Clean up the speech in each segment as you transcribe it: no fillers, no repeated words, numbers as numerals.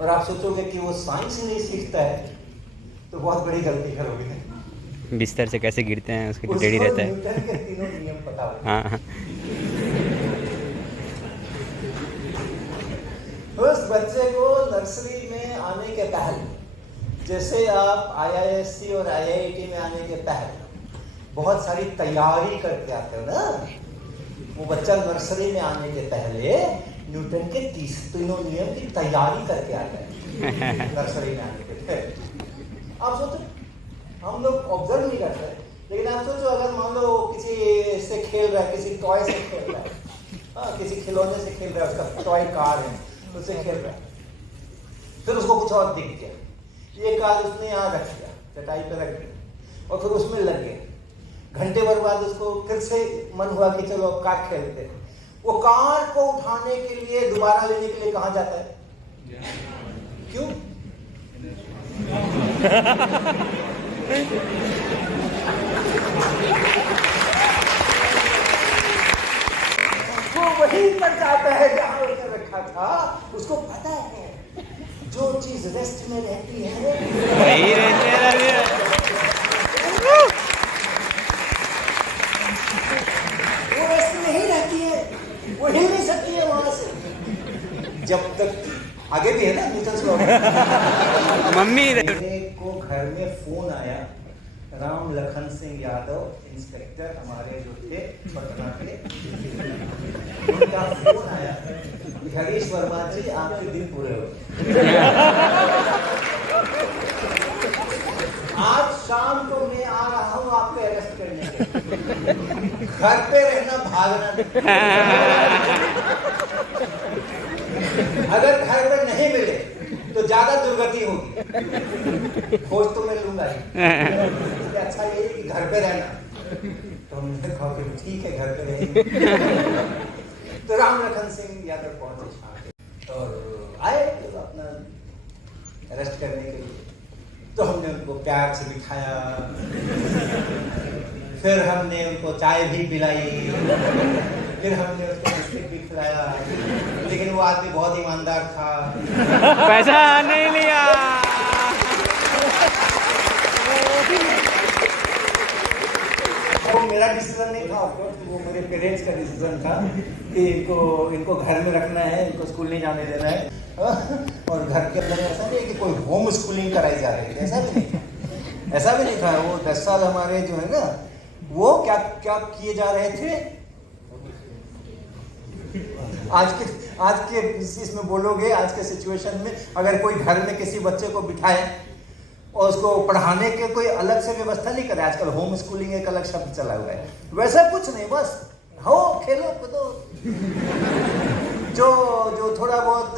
और आप सोचोगे कि वो साइंस ही नहीं सीखता है, तो बहुत बड़ी गलती करोगे। बिस्तर से कैसे गिरते हैं उसके लिए रेडी उसको रहता है। न्यूटन के तीनों नियम पता होगा। हाँ हाँ। उस बच्चे को नर्सरी में आने के पहले, जैसे आप IISc और IIT में आने के पहले बहुत सारी तैयारी करके आते हो ना, वो बच्चा नर्सरी में आने के पहले न्यूटन के तीनों नियम की तैयारी करके आता है नर्सरी में आने के पहले। आप सोचो, हम लोग ऑब्जर्व नहीं करते, लेकिन आप सोचो अगर मान लो किसी से खेल रहा है, किसी टॉय से खेल रहा है, हाँ किसी खिलौने से खेल रहा है, उसका टॉय कार है, उससे खेल रहा है, फिर उसको कुछ और दिख गया, ये कार उसने यहाँ रख दिया, चटाई पे रख दिया, और फिर उसमें लग गया। घंटे भर बाद उसको फिर से मन हुआ कि चलो अब कार खेलते हैं। वो कार को उठाने के लिए, दोबारा लेने के लिए कहाँ जाता है? क्यों? वो वहीं पर जाता है जहां उसने रखा था। उसको पता है जो चीज रेस्ट में रहती है वही रहते हैं। वो रेस्ट में नहीं रहती है, वो हिल नहीं सकती है वहां से जब तक। आगे भी है ना न्यूटन लॉ। मम्मी मेरे को घर में फोन आया, राम लखन सिंह यादव इंस्पेक्टर हमारे जो थे पटना के, उनका फोन आया, हरीश वर्मा जी आपके दिन पूरे हो, आज शाम को मैं आ रहा हूँ आपको अरेस्ट करने के लिए, घर पे रहना, भागना नहीं। अगर घर पे नहीं मिले तो ज्यादा दुर्गति होगी, खोज तो मैं लूंगा ही, अच्छा ये कि घर पे रहना। तो हमने कहा कि ठीक है घर पे रहेंगे। तो राम लखन सिंह यादव पहुंचे शाम और आए अपना अरेस्ट करने के लिए। तो हमने उनको प्यार से बिठाया, फिर हमने उनको चाय भी पिलाई, फिर हमने उसको बिस्किट भी खिलाया, लेकिन वो आदमी बहुत ईमानदार था, पैसा नहीं लिया। वो मेरा डिसीजन नहीं था, ऑफकोर्स वो मेरे पेरेंट्स का डिसीजन था कि इनको घर में रखना है, इनको स्कूल नहीं जाने देना है। और घर के अंदर ऐसा नहीं है कि कोई होम स्कूलिंग कराई जा रही है, ऐसा भी नहीं था, ऐसा भी नहीं था। वो 10 साल हमारे जो है ना, वो क्या क्या किए जा रहे थे। आज के इसमें बोलोगे, आज के सिचुएशन में अगर कोई घर में किसी बच्चे को बिठाए और उसको पढ़ाने के कोई अलग से व्यवस्था नहीं करे, आजकल होम स्कूलिंग एक अलग शब्द चला हुआ है, वैसा कुछ नहीं, बस हो खेलो कूदो। जो थोड़ा बहुत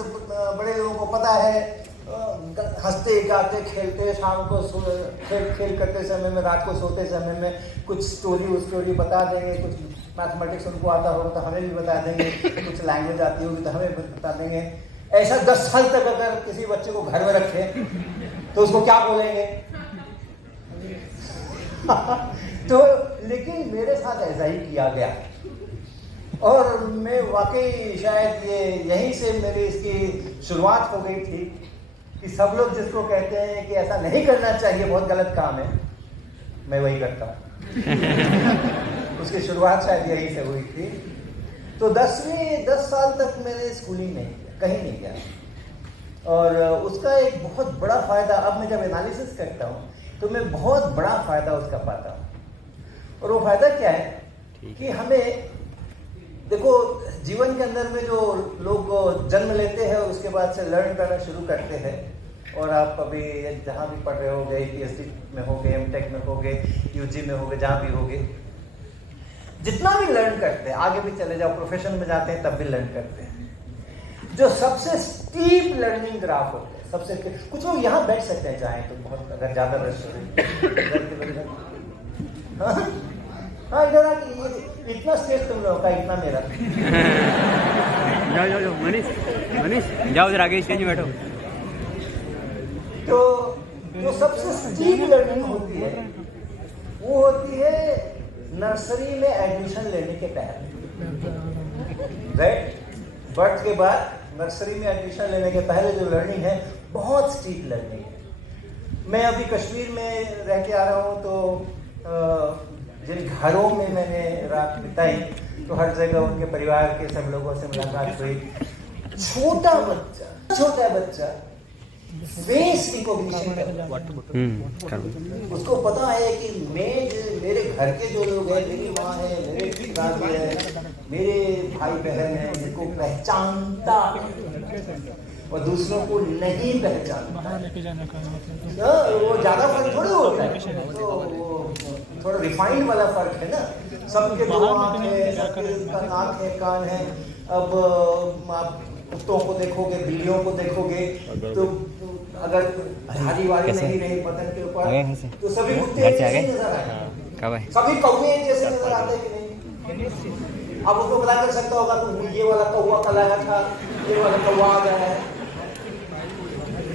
बड़े लोगों को पता है, हंसते गाते खेलते, शाम को खेल करते समय में, रात को सोते समय में कुछ स्टोरी बता देंगे, कुछ मैथमेटिक्स उनको आता होगा तो हमें भी बता देंगे, कुछ लैंग्वेज आती होगी तो हमें बता देंगे। ऐसा 10 साल तक अगर किसी बच्चे को घर में रखे तो उसको क्या बोलेंगे? तो लेकिन मेरे साथ ऐसा ही किया गया, और मैं वाकई शायद यहीं से मेरी इसकी शुरुआत हो गई थी कि सब लोग जिसको कहते हैं कि ऐसा नहीं करना चाहिए, बहुत गलत काम है, मैं वही करता हूँ। उसकी शुरुआत शायद यहीं से हुई थी। तो 10 साल तक मैंने स्कूलिंग नहीं किया, कहीं नहीं गया, और उसका एक बहुत बड़ा फायदा, अब मैं जब एनालिसिस करता हूँ तो मैं बहुत बड़ा फायदा उसका पाता हूँ। और वो फायदा क्या है कि हमें देखो, जीवन के अंदर में जो लोग जन्म लेते हैं उसके बाद से लर्न करना शुरू करते हैं, और आप अभी जहाँ भी पढ़ रहे होगे, PhD में होगे, M.Tech में होगे, UG में होगे, जहाँ भी होगे, जितना भी लर्न करते हैं, आगे भी चले जाओ, प्रोफेशन में जाते हैं तब भी लर्न करते हैं, जो सबसे स्टीप लर्निंग ग्राफ होते हैं, सबसे कुछ लोग यहाँ बैठ सकते हैं चाहे तो, बहुत अगर ज्यादा रश हो। हाँ इधर आके, इतना स्पेस तुम लोगों का, इतना मेरा। जाओ मनीष जाओ उधर आगे स्टेज में बैठो। तो जो सबसे स्टीप लर्निंग होती है वो होती है नर्सरी में एडमिशन लेने के पहले, राइट? बर्थ के बाद नर्सरी में एडमिशन लेने के पहले जो लर्निंग है बहुत स्टीप लर्निंग है। मैं अभी कश्मीर में रह के आ रहा हूँ, तो जिन घरों में मैंने रात बिताई तो हर जगह उनके परिवार के सब लोगों से मुलाकात हुई। छोटा बच्चा फेस रिकॉग्निशन करता है। उसको पता है कि मेरे घर के जो लोग हैं, मेरी माँ है, मेरे पिताजी है, मेरे भाई बहन है, जिनको पहचानता और दूसरों को नहीं पहचानता। वो ज्यादा फर्क थोड़ा होता है, तो वो थोड़ा रिफाइंड वाला फर्क है ना। सबके दो आँख है, सबके नाक है, कान है। अब आप कुत्तों को देखोगे, बिल्लियों को देखोगे, तो अगर धारी वाली नहीं रही बदन के ऊपर तो सभी कुत्ते ऐसे नजर आए, सभी कौवे जैसे नजर आते कि नहीं। अब उसको पता कर सकता होगा तो ये वाला कौवा कल आया था, ये वाला कौवा आ गया है,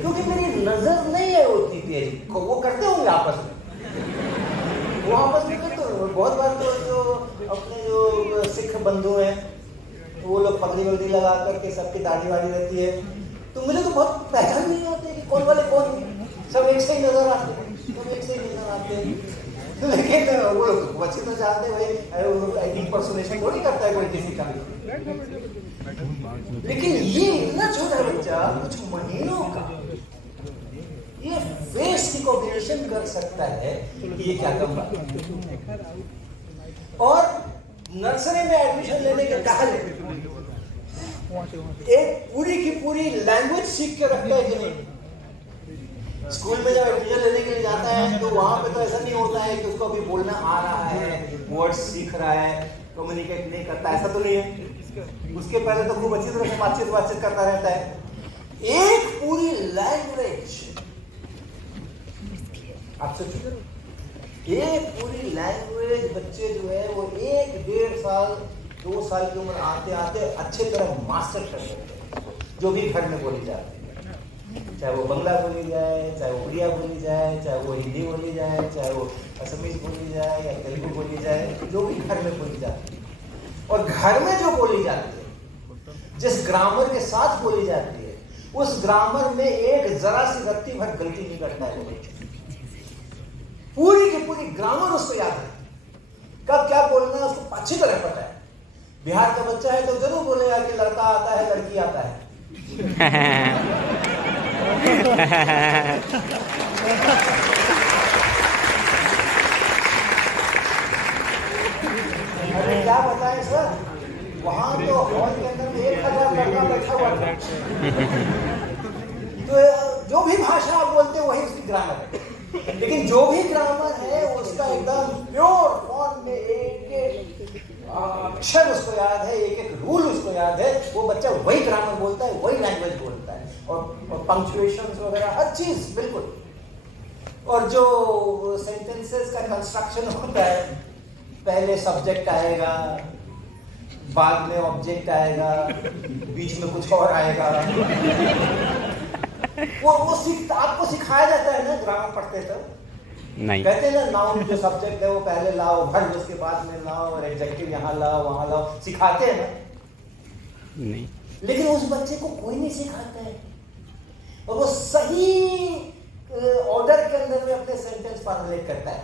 क्योंकि मेरी नजर नहीं है उतनी तेज। वो करते होंगे आपस में, वो आपस में करते होंगे बहुत बार। तो जो अपने जो सिख बंधु हैं वो लोग पगड़ी वगड़ी लगा करके सबकी दाढ़ी वाड़ी रहती है, तो मुझे तो बहुत पहचान नहीं होती कि कौन वाले कौन, सब एक से ही नजर आते हैं, सब एक से ही नजर आते हैं। लेकिन वो लोग बच्चे तो जानते भाई इंपर्सोनेशन थोड़ी करता है कोई किसी का। लेकिन ये इतना छोटा बच्चा कुछ महीनों का ये फेस रिकॉग्निशन कर सकता है कि ये क्या कम बात है। और नर्सरी में एडमिशन लेने के पहले एक पूरी की पूरी लैंग्वेज सीख के रखता है कि नहीं। स्कूल में जब एडमिशन लेने के लिए जाता है तो वहां पे तो ऐसा नहीं होता है कि उसको अभी बोलना आ रहा है, वर्ड्स सीख रहा है, कम्युनिकेट नहीं करता, ऐसा तो नहीं है। उसके पहले तो खूब अच्छी तरह से बातचीत करता रहता है। एक पूरी लैंग्वेज, आप सोचिए, एक पूरी लैंग्वेज बच्चे जो है वो 1-1.5 साल 2 साल की उम्र आते आते अच्छे तरह मास्टर कर सकते हैं, जो भी घर में बोली जाती है। चाहे वो बंगला बोली जाए, चाहे वो उड़िया बोली जाए, चाहे वो हिंदी बोली जाए, चाहे वो असमीज बोली जाए या तेलुगु बोली जाए, जो भी घर में बोली जाती है। और घर में जो बोली जाती है, जिस ग्रामर के साथ बोली जाती है, उस ग्रामर में एक जरा सी रत्ती भर गलती नहीं करता है वो। पूरी की पूरी ग्रामर उसको याद है, कब क्या बोलना है उसको अच्छी तरह पता है। बिहार का बच्चा है तो जरूर बोलेगा कि लड़का आता है, लड़की आता है। अरे क्या बताएं सर, वहां तो हॉल के अंदर में 1000 लड़का बैठा हुआ था। तो जो भी भाषा आप बोलते हैं वही उसकी ग्रामर है। लेकिन जो भी ग्रामर है उसका एकदम प्योर फॉर्म में एक अक्षर उसको याद है, एक रूल उसको याद है। वो बच्चा वही ग्रामर बोलता है, वही लैंग्वेज बोलता है, और पंक्चुएशंस वगैरह हर चीज बिल्कुल। और जो सेंटेंसेस का कंस्ट्रक्शन होता है, पहले सब्जेक्ट आएगा, बाद में ऑब्जेक्ट आएगा, बीच में कुछ और आएगा। वो आपको सिखाया जाता है ना ग्रामर पढ़ते तो नहीं, कहते हैं ना नाउन जो सब्जेक्ट है वो पहले लाओ, वर्ब उसके बाद में लाओ, और एडजेक्टिव यहाँ लाओ वहां लाओ, सिखाते हैं ना। नहीं, लेकिन उस बच्चे को कोई नहीं सिखाता है, और वो सही ऑर्डर के अंदर में अपने सेंटेंस फॉर्मुलेट करता है,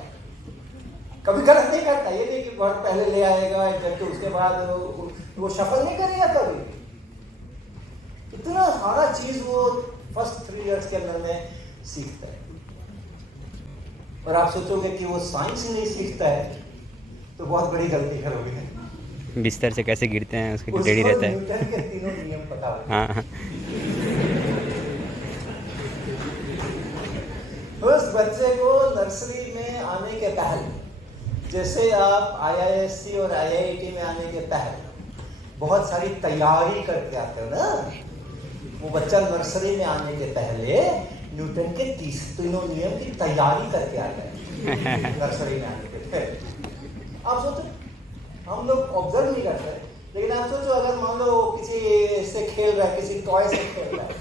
कभी गलत नहीं करता। ये नहीं कि वर्ब पहले ले आएगा एडजेक्टिव उसके बाद वो शफल नहीं करेगा कभी। इतना सारा चीज वो फर्स्ट 3 इयर्स के अंदर में सीखता है। और आप सोचोगे कि वो साइंस नहीं सीखता है तो बहुत बड़ी गलती करोगे। बिस्तर से कैसे गिरते हैं उसके रेडी रहता है। न्यूटन के 3 नियम पता होगा। हाँ, उस बच्चे को नर्सरी में आने के पहले, जैसे आप IISc और IIT में आने के पहले बहुत सारी तैयारी करके आते हो ना, वो बच्चा नर्सरी में आने के पहले न्यूटन के 3 नियम की तैयारी करके आता है नर्सरी में आने के पहले। आप सोचो, हम लोग ऑब्जर्व नहीं करते, लेकिन आप सोचो अगर मान लो किसी से खेल रहा है, किसी टॉय से खेल रहा है,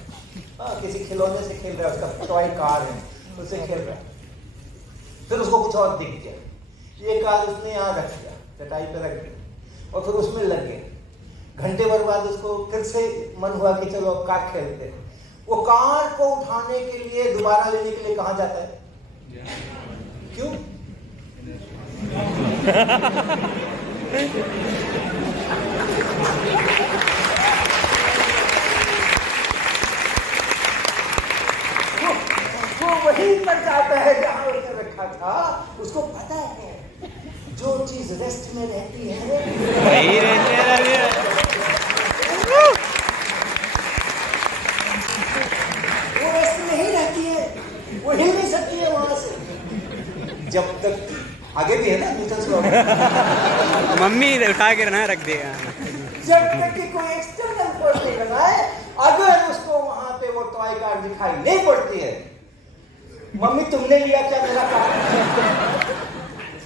हाँ किसी खिलौने से खेल रहा है, उसका टॉय कार है, उससे खेल रहा है, फिर उसको कुछ और दिख गया, ये कार उसने यहाँ रख दिया, चटाई पे रख दिया, और फिर उसमें लग गया। घंटे भर बाद उसको फिर से मन हुआ कि चलो अब कार्ड खेलते हैं। वो कार्ड को उठाने के लिए दोबारा लेने के लिए कहां जाता है? क्यों? वो वहीं पर जाता है जहां उसने रखा था। उसको पता है जो चीज रेस्ट में रहती है वही रहते हैं। वो रेस्ट में ही रहती है, वो हिल नहीं सकती है वहां से जब तक। आगे भी है ना न्यूटन्स लॉ, मम्मी उठा कर ना रख देगा। जब तक कि कोई एक्सटर्नल फोर्स नहीं लगाए, अगर उसको वहां पे वो टॉय कार दिखाई नहीं पड़ती है, मम्मी तुमने लिया क्या मेरा कार?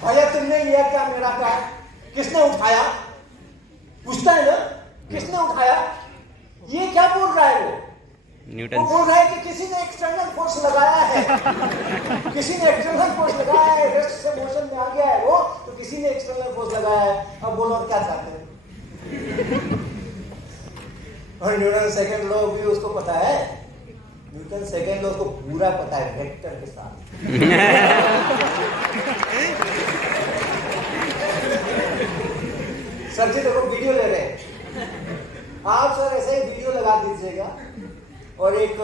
भैया तुमने लिया क्या मेरा कार? किसने उठाया? पूछता है ना, किसने उठाया? ये क्या बोल रहा है? वो न्यूटन बोल रहा है कि किसी ने एक्सटर्नल फोर्स लगाया है। किसी ने एक्सटर्नल फोर्स लगाया है, रेस्ट से मोशन में आ गया है वो, तो किसी ने एक्सटर्नल फोर्स लगाया है। अब बोलो और क्या चाहते हैं? और न्यूटन सेकंड लॉ भी उसको पता है। न्यूटन सेकंड लॉ को पूरा पता है वेक्टर के साथ। सर जी देखो वीडियो ले रहे हैं आप, सर ऐसे ही वीडियो लगा दीजिएगा और एक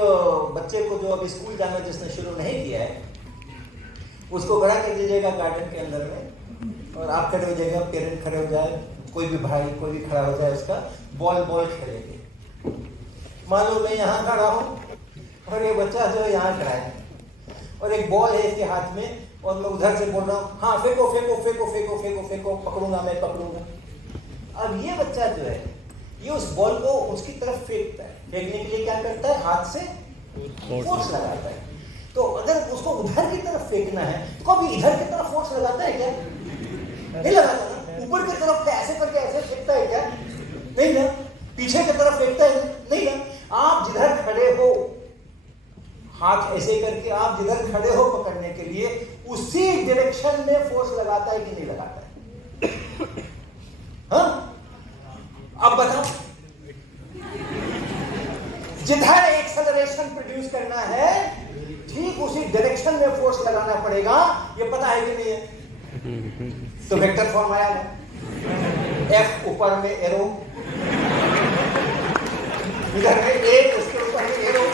बच्चे को जो अभी स्कूल जाना जिसने शुरू नहीं किया है उसको खड़ा कर दीजिएगा गार्डन के अंदर में, और आप खड़े हो जाएगा, पेरेंट खड़े हो जाए, कोई भी भाई कोई भी खड़ा हो जाए, उसका बॉल खेलेंगे। मान लो मैं यहाँ खड़ा हूँ और ये बच्चा जो है यहाँ खड़ा है और एक बॉल है इसके हाथ में और मैं उधर से बोल रहा हूँ हाँ फेंको फेंको फेंको फेंको फेंको फेंको, पकड़ूंगा मैं पकड़ूंगा। अब ये बच्चा जो है ये उस बॉल को उसकी तरफ फेंकता है। फेंकने के लिए क्या करता है? हाथ से फोर्स लगाता है। तो अगर उसको उधर की तरफ फेंकना है तो कभी इधर की तरफ फोर्स लगाता है क्या? नहीं लगाता ना। ऊपर की तरफ ऐसे करके ऐसे फेंकता है क्या? नहीं ना। पीछे की तरफ फेंकता है? नहीं ना। आप जिधर खड़े हो, हाथ ऐसे करके आप जिधर खड़े हो पकड़ने के लिए, उसी डायरेक्शन में फोर्स लगाता है कि नहीं लगाता है? हाँ? अब बताओ, जिधर एक्सेलरेशन प्रोड्यूस करना है ठीक उसी डायरेक्शन में फोर्स लगाना पड़ेगा। ये पता है कि नहीं है? तो वेक्टर फॉर्म आया ना, एफ ऊपर में एरो, इधर में ए, उसके ऊपर में एरो।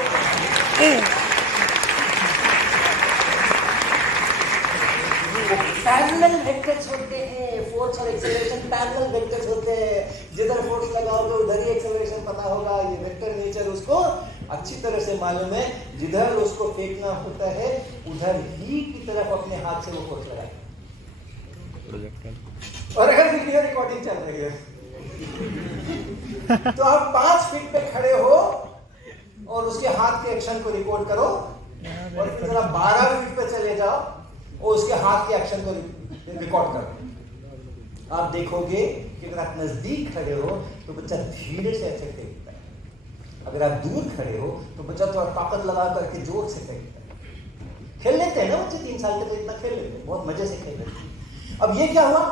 पैरेलल वेक्टर्स होते हैं, फोर्स और एक्सेलरेशन पैरेलल वेक्टर्स होते हैं। जिधर फोर्स लगाओगे उधर ही एक्सेलरेशन पता होगा। ये वेक्टर नेचर उसको अच्छी तरह से मालूम है। जिधर उसको फेंकना होता है उधर ही की तरफ अपने हाथ से वो फोर्स लगाए। और अगर वीडियो रिकॉर्डिंग चल रही है तो आप 5 फीट पे खड़े हो और उसके हाथ के एक्शन को रिकॉर्ड करो और फिर जरा 12 फीट पे चले जाओ और उसके हाथ के एक्शन को रिकॉर्ड करो। आप देखोगे कि अगर आप नजदीक खड़े हो तो बच्चा धीरे से ऐसे फेंकता है, अगर आप दूर खड़े हो तो बच्चा थोड़ा ताकत लगा करके जोर से फेंकता है। खेल लेते हैं ना बच्चे, 3 साल के तो इतना खेल लेते हैं, बहुत मजे से खेल लेते हैं। अब ये क्या हुआ?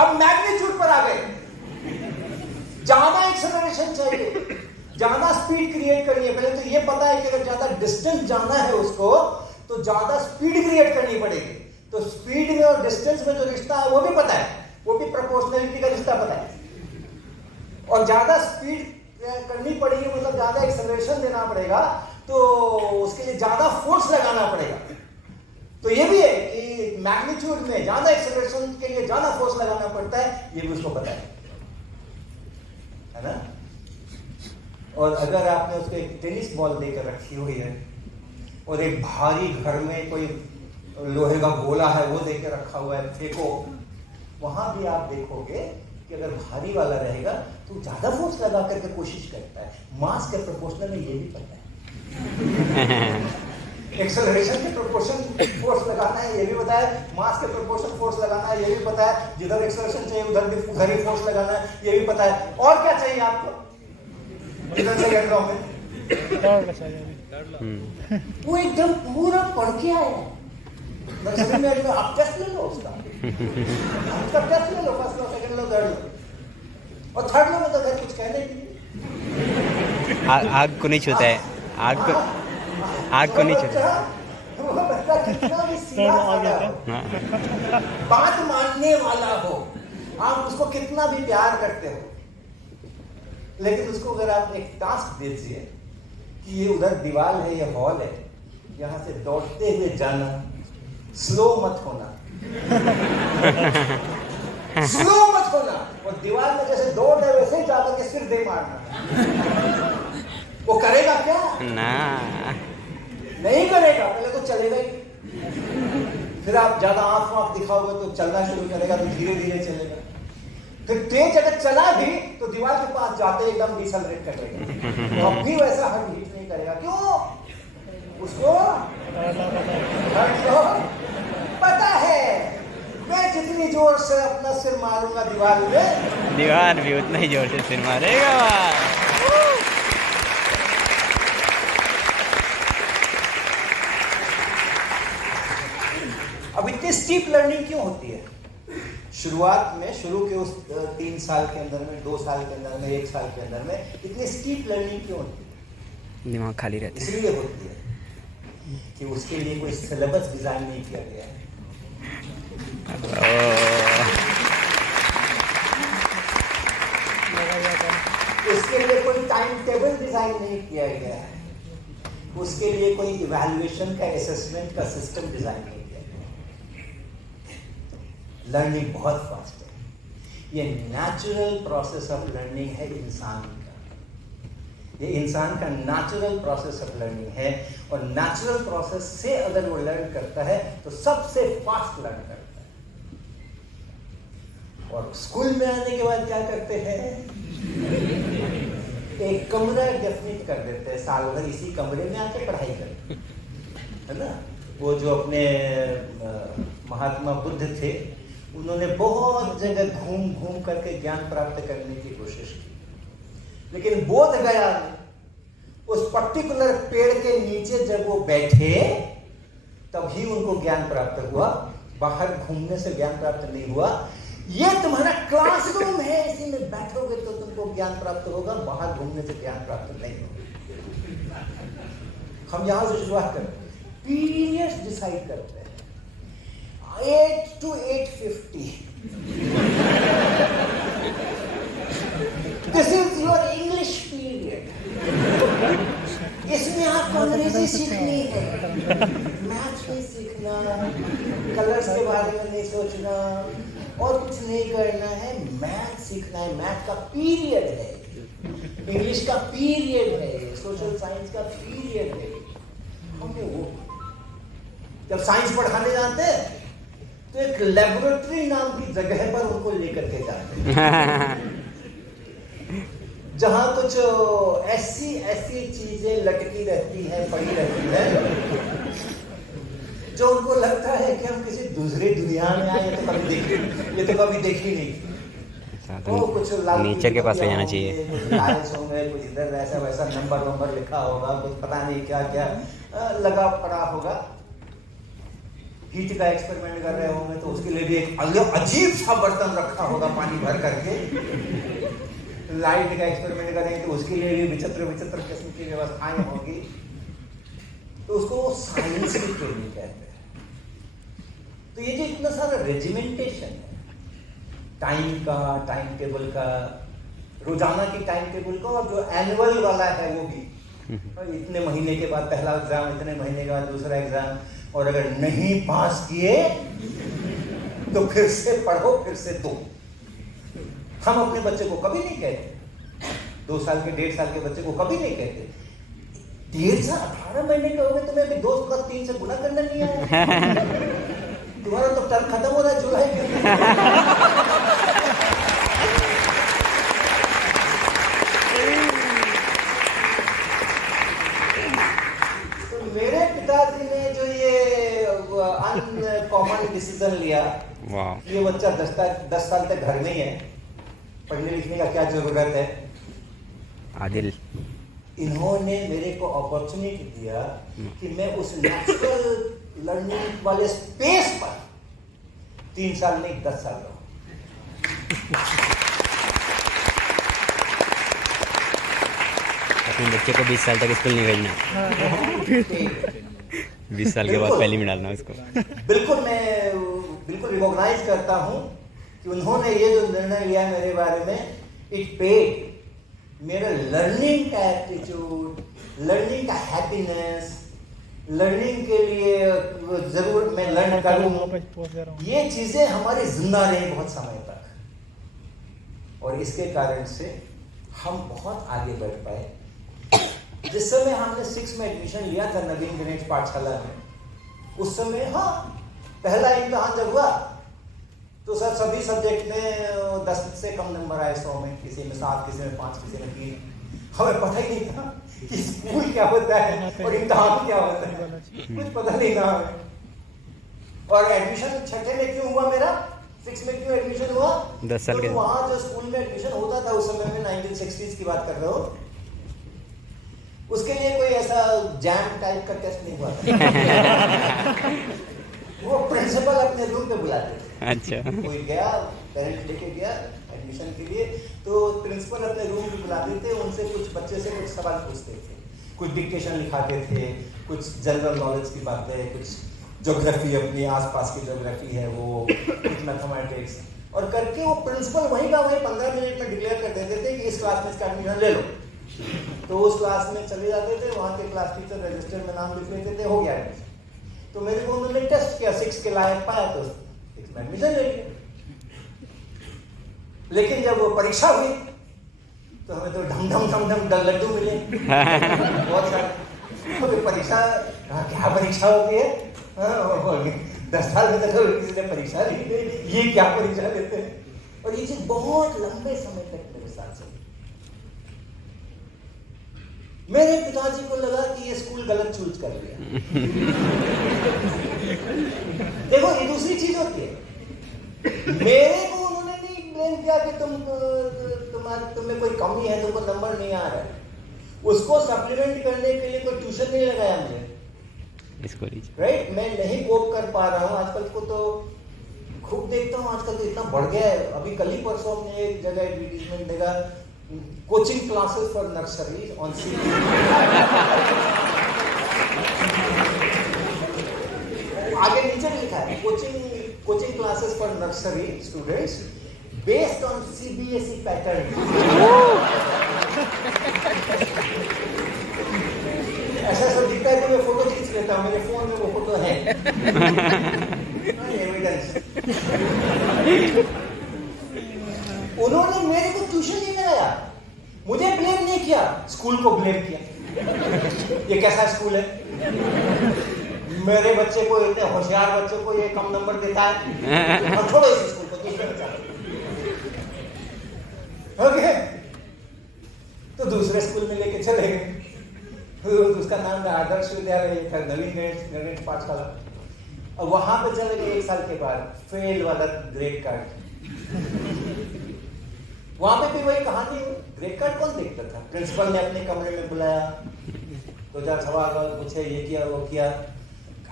अब मैग्नीट्यूड पर आ गए। ज्यादा एक्सेलरेशन चाहिए, ज्यादा स्पीड क्रिएट करनी है। पहले तो ये पता है कि अगर ज्यादा डिस्टेंस जाना है उसको तो ज्यादा स्पीड क्रिएट करनी पड़ेगी। तो स्पीड में और डिस्टेंस में जो रिश्ता है वो भी पता है, वो भी प्रोपोर्शनलिटी का रिश्ता पता है। और ज्यादा स्पीड करनी पड़ेगी मतलब ज्यादा एक्सेलरेशन देना पड़ेगा, तो उसके लिए ज्यादा फोर्स लगाना पड़ेगा। तो ये भी है कि मैग्नीट्यूड में ज्यादा एक्सेलरेशन के लिए ज्यादा फोर्स लगाना पड़ता है, ये भी उसको पता है ना। और अगर आपने उसको एक टेनिस बॉल देकर रखी हुई है और एक भारी घर में कोई लोहे का गोला है वो देकर रखा हुआ है, फेंको, वहां भी आप देखोगे कि अगर भारी वाला रहेगा तो ज्यादा फोर्स लगा करके कोशिश करता है। मास के प्रोपोर्शनल में ये भी पता है। एक्सेलरेशन के प्रोपोर्शन फोर्स लगाना है ये भी पता है, मास के प्रोपोर्शन फोर्स लगाना है ये भी पता है, जिधर एक्सेलरेशन चाहिए उधर ही फोर्स लगाना है ये भी पता है। और क्या चाहिए आपको? इधर से कह रहा हूं मैं, वो एकदम पूरा पढ़ के आया है। नर्सरी में आप टेस्ट ले लो उसका, आपका टेस्ट ले लो, फर्स्ट लो, सेकंड लो, थर्ड लो। और थर्ड लो में तो खैर कुछ कहने की नहीं। आग को नहीं छूता है, आग को नहीं छूता। वो बच्चा कितना भी सीधा साधा हो, हाँ। बात मानने वाला हो, आप उसको कितना भी प्यार करते हो, लेकिन उसको अगर आप एक टास्क दे दीजिए कि ये उधर दीवार है, ये हॉल है, यहाँ से दौड़ते हुए जाना, स्लो मत होना, स्लो मत होना, और दीवार में जैसे दौड़ रहे वैसे ही जाकर के सिर दे मारना, वो करेगा क्या? ना, नहीं करेगा, पहले तो चलेगा ही। फिर आप ज्यादा आंख वाँख दिखाओगे तो चलना शुरू करेगा, तो धीरे धीरे चलेगा। फिर तेज अगर चला भी तो दीवार के पास जाते एकदम डिसलरेट करेगा, तो अब भी वैसा हट हिट नहीं करेगा। क्यों? उसको पता है मैं जितनी जोर से अपना सिर मारूंगा दीवार में, दीवार भी उतना ही जोर से सिर मारेगा। अब इतनी स्टीप लर्निंग क्यों होती है? शुरुआत में, शुरू के उस 3 साल के अंदर में, 2 साल के अंदर में, 1 साल के अंदर में इतनी स्टीप लर्निंग क्यों होती है? दिमाग खाली रहता है। इसलिए होती है कि उसके लिए कोई सिलेबस डिजाइन नहीं किया गया है। उसके लिए कोई टाइम टेबल डिजाइन नहीं किया गया है, उसके लिए कोई इवैल्यूएशन का, असेसमेंट का सिस्टम डिजाइन नहीं किया गया। लर्निंग बहुत फास्ट है, ये नेचुरल प्रोसेस ऑफ लर्निंग है इंसान का, ये इंसान का नेचुरल प्रोसेस ऑफ लर्निंग है। और नेचुरल प्रोसेस से अगर वो लर्न करता है तो सबसे फास्ट लर्न करता है। और स्कूल में आने के बाद क्या करते हैं? एक कमरा डेफिनेट कर देते हैं, साल भर इसी कमरे में आके पढ़ाई करते हैं, है ना। वो जो अपने महात्मा बुद्ध थे, उन्होंने बहुत जगह घूम घूम करके ज्ञान प्राप्त करने की कोशिश की, लेकिन बोध गया में उस पर्टिकुलर पेड़ के नीचे जब वो बैठे तभी उनको ज्ञान प्राप्त हुआ, बाहर घूमने से ज्ञान प्राप्त नहीं हुआ। ये तुम्हारा क्लासरूम है, इसी में बैठोगे तो तुमको ज्ञान प्राप्त होगा, बाहर घूमने से ज्ञान प्राप्त नहीं होगा। हम यहां से शुरुआत करते हैं, पीरियड्स डिसाइड करते हैं, 8 to 8:50 this is your English period. इसमें आपको अंग्रेजी सीखनी है, मैथ नहीं सीखना, कलर्स के बारे में नहीं सोचना, और कुछ नहीं करना है, मैथ सीखना है। मैथ का पीरियड है, इंग्लिश का पीरियड है, सोशल साइंस का पीरियड है। हमने वो जब साइंस पढ़ाने जाते हैं तो एक लेबोरेटरी नाम की जगह पर उनको लेकर के जाते हैं जहां कुछ ऐसी चीजें लटकी रहती हैं, पड़ी रहती हैं, जो उनको लगता है कि हम किसी दूसरी दुनिया में आए, ये तो कभी देखी नहीं। तो कुछ नेचर के पास ले जाना चाहिए। कुछ लाइट्स होंगे, कुछ इधर वैसा वैसा नंबर लिखा होगा, कुछ पता नहीं क्या क्या लगा पड़ा होगा। हीट का एक्सपेरिमेंट कर रहे होंगे तो उसके लिए भी एक अजीब सा बर्तन रखा होगा पानी भर करके। लाइट का एक्सपेरिमेंट करेंगे तो उसके लिए भी विचित्र किस्म की व्यवस्थाएं होंगी। तो उसको साइंस की ट्रेनिंग कहते हैं। तो ये जो इतना सारा रेजिमेंटेशन है, टाइम का, टाइम टेबल का, रोजाना की टाइम टेबल का, और जो एनुअल वाला है वो भी, इतने महीने के बाद पहला एग्जाम, इतने महीने के बाद दूसरा एग्जाम, और अगर नहीं पास किए तो फिर से पढ़ो, फिर से दो। हम अपने बच्चे को कभी नहीं कहते, 2 साल के 1.5 साल के बच्चे को कभी नहीं कहते 1.5 साल 18 महीने के हो गए, तुम्हें अभी 2 + 3 से गुना करना नहीं आया। तुम्हारा तो टर्म खत्म हो रहा है जुलाई में। तो मेरे पिताजी ने जो ये अनकॉमन डिसीजन लिया, ये बच्चा 10 साल तक घर में ही है, पढ़ने लिखने का क्या जरूरत है, आदिल, इन्होंने मेरे को अपॉर्चुनिटी दिया कि मैं उस नेचुरल लर्निंग वाले स्पेस पर 3 साल नहीं 10 साल रहूं। अपने बच्चे को 20 साल तक स्कूल नहीं भेजना। 20 साल के बाद पहले में डालना उसको। बिल्कुल, मैं बिल्कुल रिकॉग्नाइज करता हूँ कि उन्होंने ये जो निर्णय लिया मेरे बारे में, इट पेड। मेरा लर्निंग का एप्टीट्यूड, लर्निंग का हैप्पीनेस, लर्निंग के लिए जरूर मैं लर्न करूँ, ये चीजें हमारी जिंदा रही बहुत समय तक, और इसके कारण से हम बहुत आगे बढ़ पाए। जिस समय हमने 6 में एडमिशन लिया था नवीन गणेश पाठशाला में, उस समय हाँ पहला इम्तिहान जब हुआ तो सर सभी सब्जेक्ट में 10 से कम नंबर आए 100 में, किसी में 7, किसी में 5, किसी में 3। हमें पता ही नहीं था कि स्कूल क्या होता है और इम्तिहान क्या होता है, कुछ पता नहीं था हमें। और एडमिशन 6ठे में क्यों हुआ मेरा, 6 में क्यों एडमिशन हुआ, 10 साल के वहाँ जो स्कूल में एडमिशन होता था उस समय में 1960s की बात कर रहे हो, उसके लिए कोई ऐसा जैम टाइप का टेस्ट नहीं हुआ था। वो प्रिंसिपल अपने रूम पे बुलाते थे। अच्छा, कोई गया, पेरेंट लेके गया एडमिशन के लिए, तो प्रिंसिपल अपने रूम पे बुलाते थे, उनसे कुछ बच्चे से कुछ सवाल पूछते थे, कुछ डिक्टेशन लिखाते थे, कुछ जनरल नॉलेज की बातें, कुछ ज्योग्राफी, अपनी आसपास की ज्योग्राफी है वो, कुछ मैथमेटिक्स, और करके वो प्रिंसिपल वहीं का वहीं 15 मिनट में डिक्लेयर कर देते थे कि इस क्लास में इसका एडमिशन ले लो। तो उस क्लास में चले जाते थे, वहाँ के क्लास टीचर रजिस्टर में नाम लिख लेते थे, हो गया एडमिशन। तो मेरे को उन्होंने टेस्ट किया, 6 के लायक पाया तो 6 में एडमिशन ले लिया। लेकिन जब वो परीक्षा हुई तो हमें तो ढम ढम ढम ढम लड्डू मिले बहुत सारे। तो परीक्षा, क्या परीक्षा होती है, 10 साल में तक किसी ने परीक्षा ली, ये क्या परीक्षा लेते हैं। और ये चीज बहुत लंबे समय तक मेरे साथ चली। मेरे पिताजी को लगा कि ये स्कूल गलत चूज कर लिया। देखो ये दूसरी चीज होती है, मेरे को उन्होंने नहीं ब्लेम किया कि तुम्हें कोई कमी है, तुमको नंबर नहीं आ रहा है, उसको सप्लीमेंट करने के लिए कोई ट्यूशन नहीं लगाया मुझे, राइट। मैं नहीं कोप कर पा रहा हूँ आजकल को, तो खूब देखता हूँ आजकल तो इतना बढ़ गया है। अभी कल ही परसों हमने एक जगह एडवर्टीजमेंट देखा, coaching classes for nursery on सी, आगे नीचे लिखा है coaching classes for nursery students based on CBSE pattern. ऐसा सब दिखता है तो मैं फोटो खींच लेता हूँ, मेरे फोन में वो फोटो है, एविडेंस। उन्होंने मेरे को ट्यूशन नहीं लगाया, मुझे ब्लेम नहीं किया, स्कूल को ब्लेम किया। ये कैसा स्कूल है, मेरे बच्चे को, इतने होशियार बच्चे को ये कम नंबर देता है, और छोड़ो इस स्कूल को, दूसरे में ओके। तो दूसरे स्कूल में लेके चले गए, उसका नाम था आदर्श विद्यालय था, नवीन गणेश पाठशाला। और वहां पे चले गए 1 साल के बाद, फेल वाला ग्रेड कार्ड। वहां पे भी वही कहानी, ग्रेड कार्ड कौन देखता था, प्रिंसिपल ने अपने कमरे में बुलाया, तो जब सवाल पूछे, ये किया वो किया।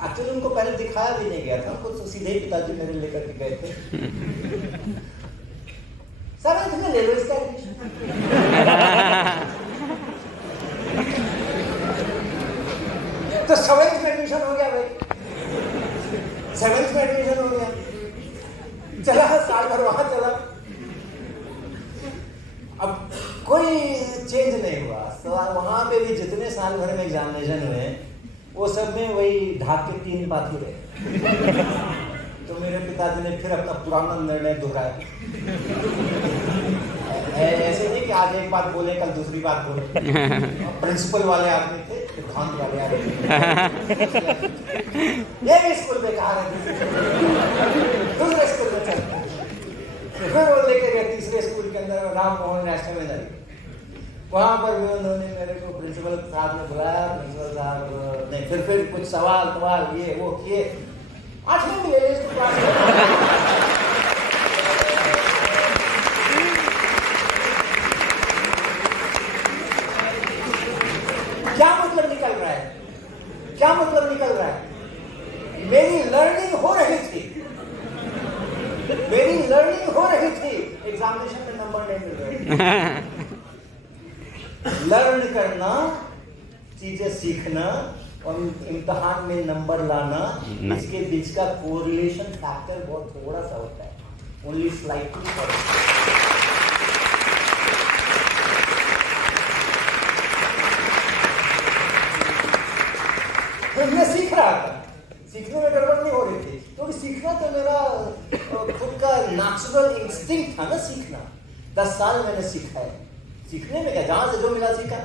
एक्चुअली उनको पहले दिखाया भी नहीं गया था, उनको तो सीधे ही पिताजी मेरे लेकर के गए थे। सर तुम्हें ले लो इसका एडमिशन। तो 7th में एडमिशन हो गया भाई, 7th में एडमिशन हो गया, चला साल भर वहां चला, अब कोई चेंज नहीं हुआ। तो वहां पे भी जितने साल भर में एग्जामिनेशन हुए वो सब में वही ढाक के 3 बात ही रहे। तो मेरे पिताजी ने फिर अपना पुराना निर्णय दोहराया। ऐसे नहीं कि आज एक बात बोले कल दूसरी बात बोले, प्रिंसिपल वाले आदमी थे, प्रधान वाले आदमी थे, ये भी स्कूल में कहा रहे, दूसरे स्कूल में चलता, फिर वो लेके गए तीसरे स्कूल के अंदर, राम मोहन नेशनल में। वहां पर भी उन्होंने मेरे को प्रिंसिपल साहब ने बुलाया, प्रिंसिपल साहब ने फिर कुछ सवाल ये वो किए। 8वीं में ले इसको क्लास क्या मतलब निकल रहा है, क्या मतलब निकल रहा है, मेरी लर्निंग हो रही थी, एग्जामिनेशन में नंबर नहीं मिल रहे। लर्न करना, चीजें सीखना और इम्तिहान में नंबर लाना, इसके बीच का कोरिलेशन फैक्टर बहुत थोड़ा सा होता है, ओनली स्लाइटली। तो मैं सीख रहा था, सीखने में गड़बड़ नहीं हो रही थी, क्योंकि सीखना तो मेरा खुद का नेचुरल इंस्टिंक्ट था ना, सीखना। 10 साल मैंने सीखा है, सीखने में क्या, जहां से जो मिला सीखा।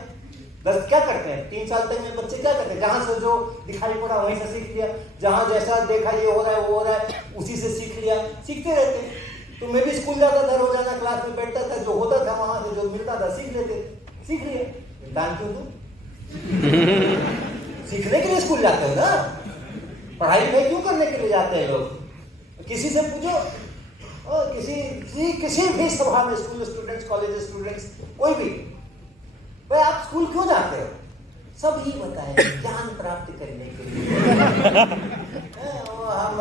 10 क्या करते हैं 3 साल तक में बच्चे क्या करते हैं, जहां से जो दिखाई पड़ा वहीं से सीख लिया, जहां जैसा देखा ये हो रहा है वो हो रहा है, उसी से सीख लिया, सीखते रहते हैं। तो मैं भी स्कूल जाता था, रोजाना क्लास में बैठता था, जो होता था वहां से जो मिलता था सीख लेते, सीख लिए। दान क्यों दूं? सीखने के लिए स्कूल जाते हो ना, पढ़ाई में क्यों करने के लिए जाते हैं लोग? किसी से पूछो, किसी भी सभा में, स्कूल स्टूडेंट्स, कॉलेज स्टूडेंट्स, कोई भी, भाई आप स्कूल क्यों जाते हो? सब ही बताएंगे, ज्ञान प्राप्त करने के लिए। हम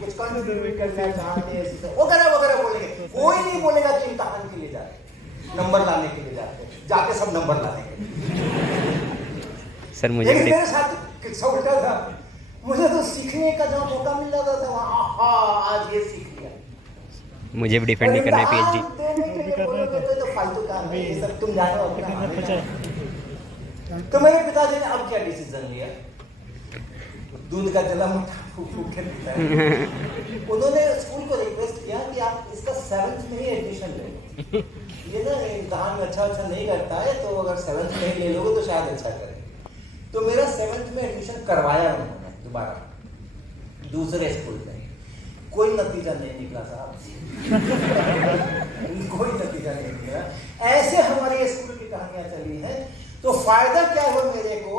कुछ कंट्रीब्यूट करना चाहते हैं, वगैरह वगैरह बोलेंगे। कोई नहीं बोलेगा कि इम्तिहान के लिए जाते, नंबर लाने के लिए जाके सब नंबर लाएंगे। सर मुझे मेरे साथ किस्सा उल्टा था, मुझे तो सीखने का जहाँ मौका मिल जाता था वहाँ, आज ये सीख लिया। मुझे भी डिफेंड नहीं करना है पीएचडी। तो फालतू काम है ये सब, तुम जानो अपना। तो मेरे पिताजी ने अब क्या डिसीजन लिया, दूध का जला मुट्ठा फूक फूक के पीता है। उन्होंने स्कूल को रिक्वेस्ट किया कि आप इसका 7th में ही एडमिशन ले लो, ये ना इम्तिहान में अच्छा नहीं करता है, तो अगर 7th में ही ले लोगे तो शायद अच्छा करे। तो मेरा 7th में एडमिशन करवाया उन्होंने दोबारा, दूसरे स्कूल में। कोई नतीजा नहीं निकला साहब, कोई नतीजा नहीं निकला। ऐसे हमारे स्कूल की कहानियां चली हैं। तो फायदा क्या हुआ मेरे को,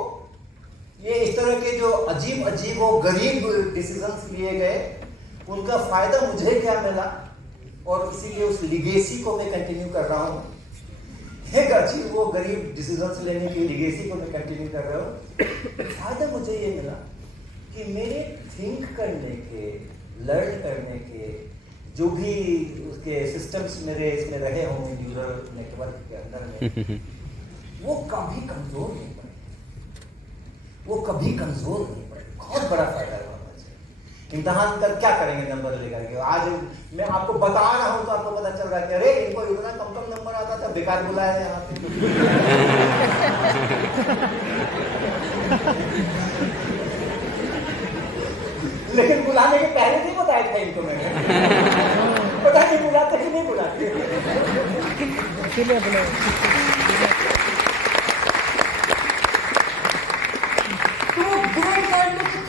ये इस तरह के जो अजीब अजीब और गरीब डिसीजंस लिए गए, उनका फायदा मुझे क्या मिला, और इसीलिए उस लिगेसी को मैं कंटिन्यू कर रहा हूँ। एक अजीब वो गरीब डिसीजंस लेने की लिगेसी को मैं कंटिन्यू कर रहा हूँ। फायदा मुझे ये मिला कि मेरे थिंक करने के, लर्न करने के जो भी उसके सिस्टम्स मेरे इसमें रहे होंगे न्यूरल नेटवर्क के अंदर में, वो कभी कमजोर नहीं पड़े, वो कभी कमजोर नहीं पड़े। बहुत बड़ा फायदा है। इम्तिहान कर क्या करेंगे नंबर लेकर के? आज मैं आपको बता रहा हूं तो आपको पता चल रहा है कि अरे इनको इतना कम कम नंबर आता था, बेकार बुलाया है यहाँ पे। लेकिन बुलाने के पहले नहीं बताया था इनको मैंने, पता नहीं बुलाते कि नहीं बुलाते। इसीलिए बुलाया।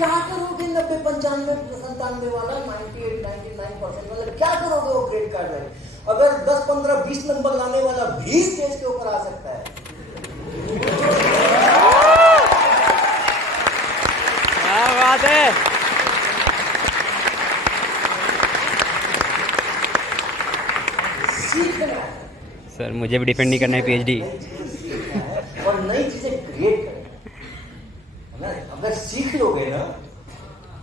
क्या करोगे 90, 95, 97 वाला, 98, 99% वाला क्या करोगे वो ग्रेड कार्ड है? अगर 10, 15, 20 नंबर लाने वाला भी स्टेज के ऊपर आ सकता है। क्या बात है सीखना सर, मुझे भी डिफेंड नहीं करना है पीएचडी। और नई चीजें क्रिएट करना। अगर सीख लोगे ना,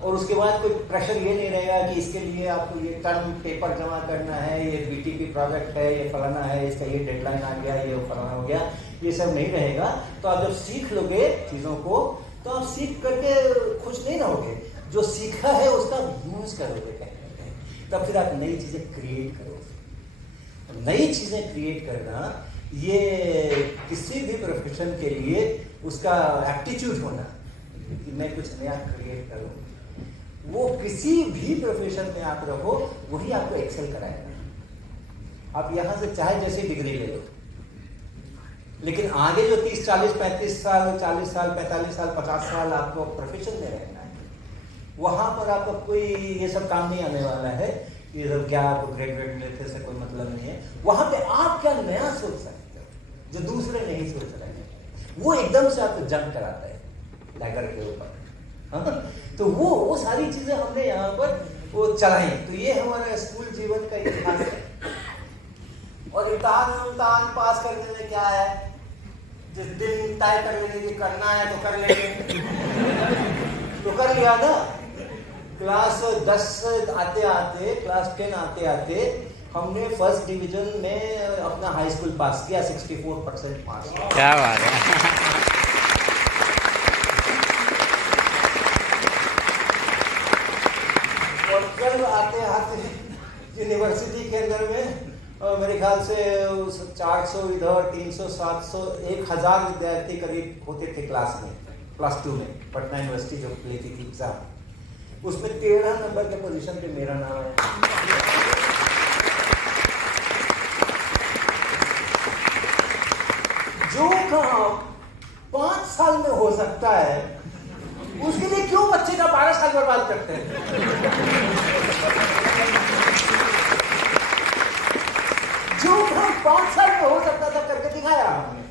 और उसके बाद कोई प्रेशर ये नहीं रहेगा कि इसके लिए आपको ये टर्म पेपर जमा करना है, ये बीटीपी प्रोजेक्ट है, ये फलाना है, इसका ये डेडलाइन आ गया, ये फलाना हो गया, ये सब नहीं रहेगा। तो आप जब सीख लोगे चीज़ों को, तो आप सीख करके खुश नहीं रहोगे, जो सीखा है उसका यूज करोगे कहीं, तब फिर आप नई चीज़ें क्रिएट करोगे। नई चीज़ें क्रिएट करना ये किसी भी प्रोफेशन के लिए उसका एप्टीट्यूड होना कि मैं कुछ नया क्रिएट करूं, वो किसी भी प्रोफेशन में आप रहो, वही आपको एक्सेल कराएगा। आप यहां से चाहे जैसी डिग्री ले लो, लेकिन आगे जो 30, 40, 35 साल, 40 साल, 45 साल, 50 साल आपको प्रोफेशन में रहना है, वहां पर आपको कोई ये सब काम नहीं आने वाला है। ये सब क्या आपको ग्रेजुएट लेते से कोई मतलब नहीं है। वहां पे आप क्या नया सोच सकते हो जो दूसरे नहीं सोच रहे हैं, वो एकदम से आपको जंप कराता है लैगर के ऊपर। तो वो सारी चीजें हमने यहाँ पर वो चलाई। तो ये हमारा स्कूल जीवन का इतिहास है। और इम्तिहान पास करने में क्या है, जिस दिन तय कर लेंगे कि करना है तो कर लेंगे, तो कर लिया ना। क्लास 10 आते आते, क्लास 10 आते आते हमने फर्स्ट डिवीजन में अपना हाई स्कूल पास किया, 64% पास किया। क्या बात है। और कल आते आते यूनिवर्सिटी के अंदर में मेरे ख्याल से 400 इधर 300 700 1000 विद्यार्थी करीब होते थे क्लास में, क्लास 2 में पटना यूनिवर्सिटी जो लेती थी एग्जाम, उसमें 13 नंबर के पोजीशन पे मेरा नाम है। जो काम 5 साल में हो सकता है उसके लिए क्यों बच्चे का 12 साल बर्बाद करते हैं? जो काम 5 साल में हो सकता था करके दिखाया हमने,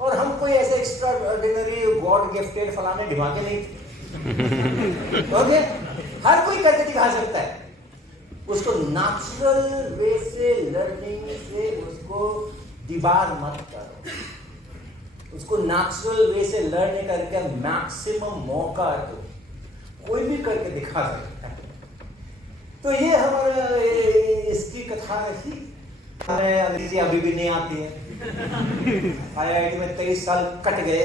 और हम कोई ऐसे एक्स्ट्रा ऑर्डिनरी गॉड गिफ्टेड फलाने ढिमाके नहीं थे। ओके, हर कोई करके दिखा सकता है। उसको नेचुरल वे से लर्निंग से उसको दीवार मत करो, उसको नेचुरल वे से लर्न करके मैक्सिमम मौका दो, कोई भी करके दिखा सकता है। तो ये हमारा इसकी कथा थी। हमें अंग्रेजी अभी भी नहीं आती है, IIT में 23 साल कट गए।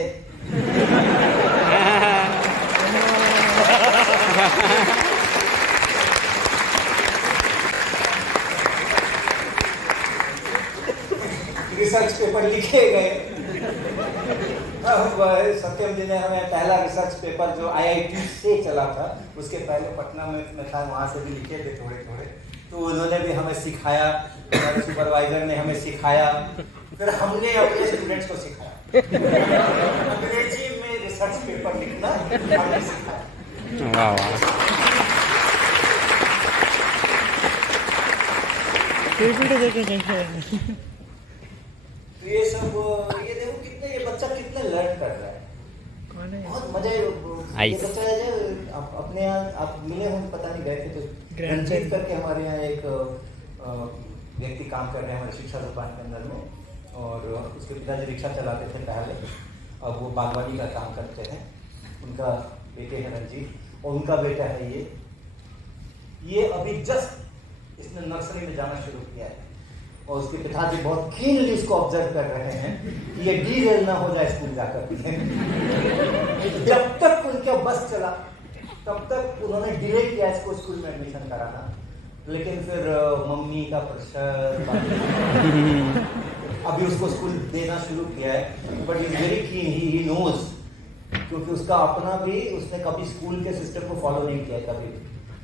रिसर्च पेपर लिखे गए। सत्यम जी ने हमें पहला रिसर्च पेपर जो IIT से चला था, उसके पहले पटना में था, वहाँ से भी लिखे थे थोड़े थोड़े, तो उन्होंने भी हमें सिखाया, हमारे सुपरवाइजर ने हमें सिखाया, फिर हमने अपने स्टूडेंट्स को सिखाया। अंग्रेजी में रिसर्च पेपर लिखना हमने सिखाया। वाह वाह। तो ये सब, ये देखो कितने, ये बच्चा कितने लर्न कर रहा है, बहुत मजा है। ये बच्चा है जो अपने यहाँ आप मिले हों, पता नहीं गए थे, तो रंजीत करके हमारे यहाँ एक व्यक्ति काम कर रहे हैं हमारे शिक्षा दुकान के अंदर में, और उसके पिताजी रिक्शा चलाते थे पहले, अब वो बागवानी का काम करते हैं। उनका बेटे है रंजीत, और उनका बेटा है ये अभी जस्ट इसने नर्सरी में जाना शुरू किया है, और उसके पिताजी बहुत कीनली इसको ऑब्जर्व कर रहे हैं कि ये डीरेल ना हो जाए स्कूल जाकर। जब तक उनका बस चला तब तक उन्होंने डिले किया इसको स्कूल में एडमिशन कराना, लेकिन फिर मम्मी का प्रेशर, अभी उसको स्कूल देना शुरू किया है, but is very keen, he knows, क्योंकि उसका अपना भी, उसने कभी स्कूल के सिस्टम को फॉलो नहीं किया, कभी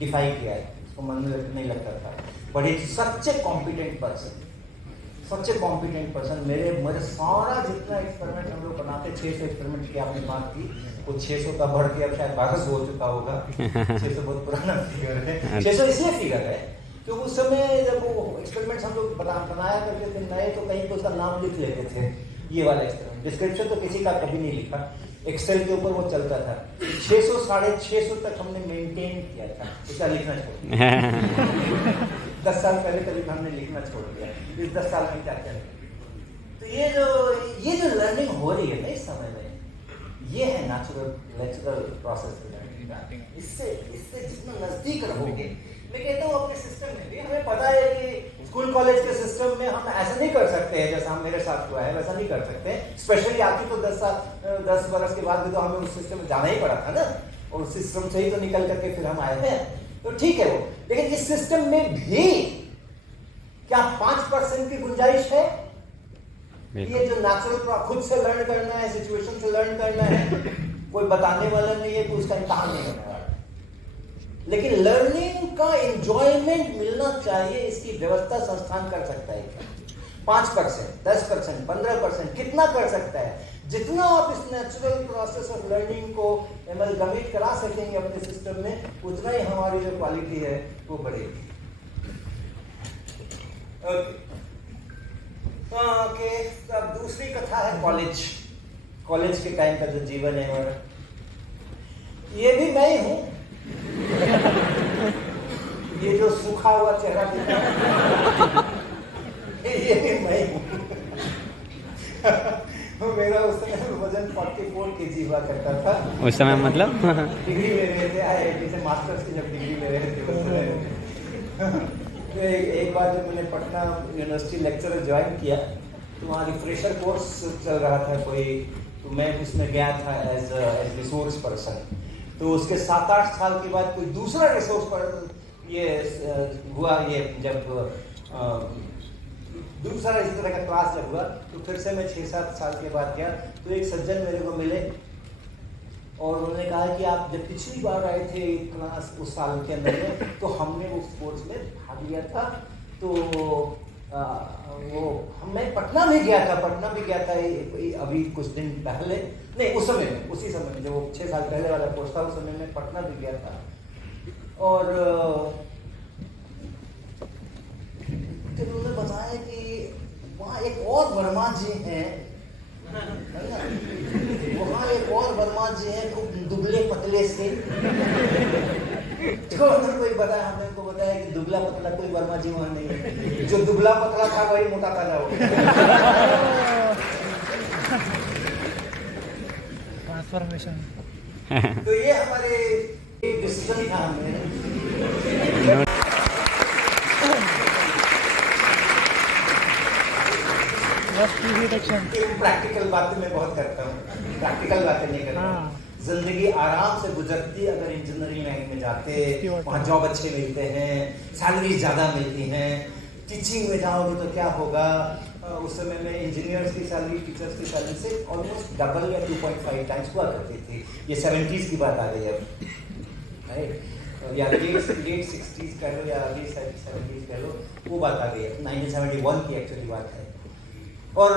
डिफाई किया है, उसको मन में नहीं लगता था, but is such a competent person, such a competent person. मेरे सारा जितना एक्सपेरिमेंट हम लोग बनाते, 600 एक्सपेरिमेंट की आपने बात की, वो 600 का बढ़ के अब शायद 1200 हो चुका होगा। 600 बहुत पुराना फिगर है। 600 इसलिए फिगर है क्योंकि उस समय जब वो एक्सपेरिमेंट्स हम लोग बनाया करते थे नए, तो कहीं तो उसका नाम लिख लेते थे, ये वाला एक्सपेरिमेंट, डिस्क्रिप्शन तो किसी का कभी नहीं लिखा, एक्सेल के ऊपर वो चलता था। 600 650 तक हमने मेंटेन किया था, उसका लिखना छोड़ दिया। 10 साल पहले कभी हमने लिखना छोड़ दिया, इस 10 साल में क्या क्या। तो ये जो लर्निंग हो रही है ना इस समय में, ये है नेचुरल प्रोसेस लर्निंग का। इससे जितना नजदीक रहोगे, मैं कहता हूँ अपने सिस्टम में भी हमें पता है कि स्कूल कॉलेज के सिस्टम में हम ऐसा नहीं कर सकते हैं जैसा हम मेरे साथ हुआ है, वैसा नहीं कर सकते। स्पेशली आपकी तो 10 बरस के बाद भी तो हमें उस सिस्टम में जाना ही पड़ा था ना, और उस सिस्टम से ही तो निकल करके फिर हम आए थे, तो ठीक है वो। लेकिन इस सिस्टम में भी क्या 5% की गुंजाइश है? ये जो नेचुरल खुद से लर्न करना है, सिचुएशन से लर्न करना है, कोई बताने वाला नहीं है, कोई उसका इम्तहान नहीं होने वाला, लेकिन लर्निंग का एंजॉयमेंट मिलना चाहिए, इसकी व्यवस्था संस्थान कर सकता है। 5%, 10%, 15%, कितना कर सकता है? जितना आप इस नेचुरल प्रोसेस ऑफ लर्निंग को एमलगमेट करा सकेंगे अपने सिस्टम में, उतना ही हमारी जो क्वालिटी है वो बढ़ेगी। ओके, अब दूसरी कथा है कॉलेज के टाइम का जो जीवन है, और ये भी मैं ही हूँ। ये जो सूखा हुआ चेहरा दिखा ये भी मैं हूँ। मेरा उस समय वजन 44 kg हुआ करता था। उस समय मतलब डिग्री ले रहे थे IIT से, मास्टर्स की जब डिग्री ले रहे थे उस समय। एक बार जब मैंने पटना यूनिवर्सिटी लेक्चरर ज्वाइन किया तो वहाँ रिफ्रेशर कोर्स चल रहा था कोई, तो मैं उसमें गया था एज रिसोर्स पर्सन। तो उसके 7-8 साल के बाद कोई दूसरा रिसोर्स पर ये हुआ, ये जब दूसरा इस तरह का क्लास जब हुआ तो फिर से मैं 6-7 साल के बाद गया तो एक सज्जन मेरे को मिले और उन्होंने कहा कि आप जब पिछली बार आए थे क्लास उस साल के अंदर में तो हमने उस कोर्स में भाग लिया था, तो मैं पटना भी गया था अभी कुछ दिन पहले, नहीं उस समय में, उसी समय में जो 6 साल पहले वाला कोर्स था उस समय में पटना भी गया था। और जब उन्होंने बताया कि वहाँ एक और वर्मा जी हैं, वहाँ एक और वर्मा जी हैं खूब दुबले पतले से, तो कोई बताया, हमें को बताया कि दुबला पतला कोई वर्मा जी वहाँ नहीं है, जो दुबला पतला था वही मोटा ताजा हो गया। ट्रांसफॉर्मेशन। तो ये हमारे डिसीजन था हमें। प्रैक्टिकल बातें मैं बहुत करता हूँ, प्रैक्टिकल बातें नहीं करता। जिंदगी आराम से गुजरती अगर इंजीनियरिंग लाइन में जाते, वहाँ जॉब अच्छे मिलते हैं, सैलरी ज़्यादा मिलती हैं। टीचिंग में जाओगे तो क्या होगा, उस समय में इंजीनियर्स की सैलरी टीचर्स की सैलरी से ऑलमोस्ट डबल या 2.5 टाइम्स हुआ करती थी। ये 70s की बात आ गई अब, राइट, या लेट 60s कह लो या अर्ली 70s कह लो, वो बात आ गई है। 1971 की एक्चुअली बात है। और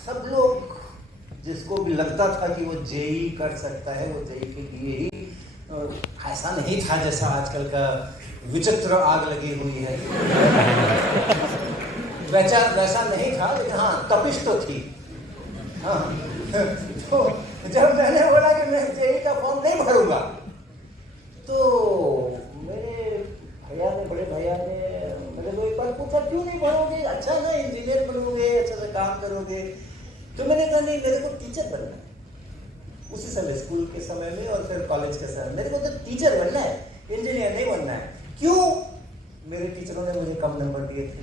सब लोग जिसको भी लगता था कि वो जेई कर सकता है, वो जेई के लिए ही, ऐसा नहीं था जैसा आजकल का विचित्र आग लगी हुई है। वैसा नहीं था, लेकिन हाँ तपिश तो थी। हाँ तो जब मैंने बोला कि मैं जेई का फॉर्म नहीं भरूंगा, तो मेरे भैया ने, बड़े भैया ने मेरे को एक बार पूछा क्यों नहीं भरोगे, अच्छा ना इंजीनियर बनोगे, अच्छा से काम करोगे। तो मैंने कहा नहीं, मेरे को टीचर बनना है। उसी समय स्कूल के समय में और फिर कॉलेज के समय मेरे को तो टीचर बनना है, इंजीनियर नहीं बनना है। क्यों? मेरे टीचरों ने मुझे कम नंबर दिए थे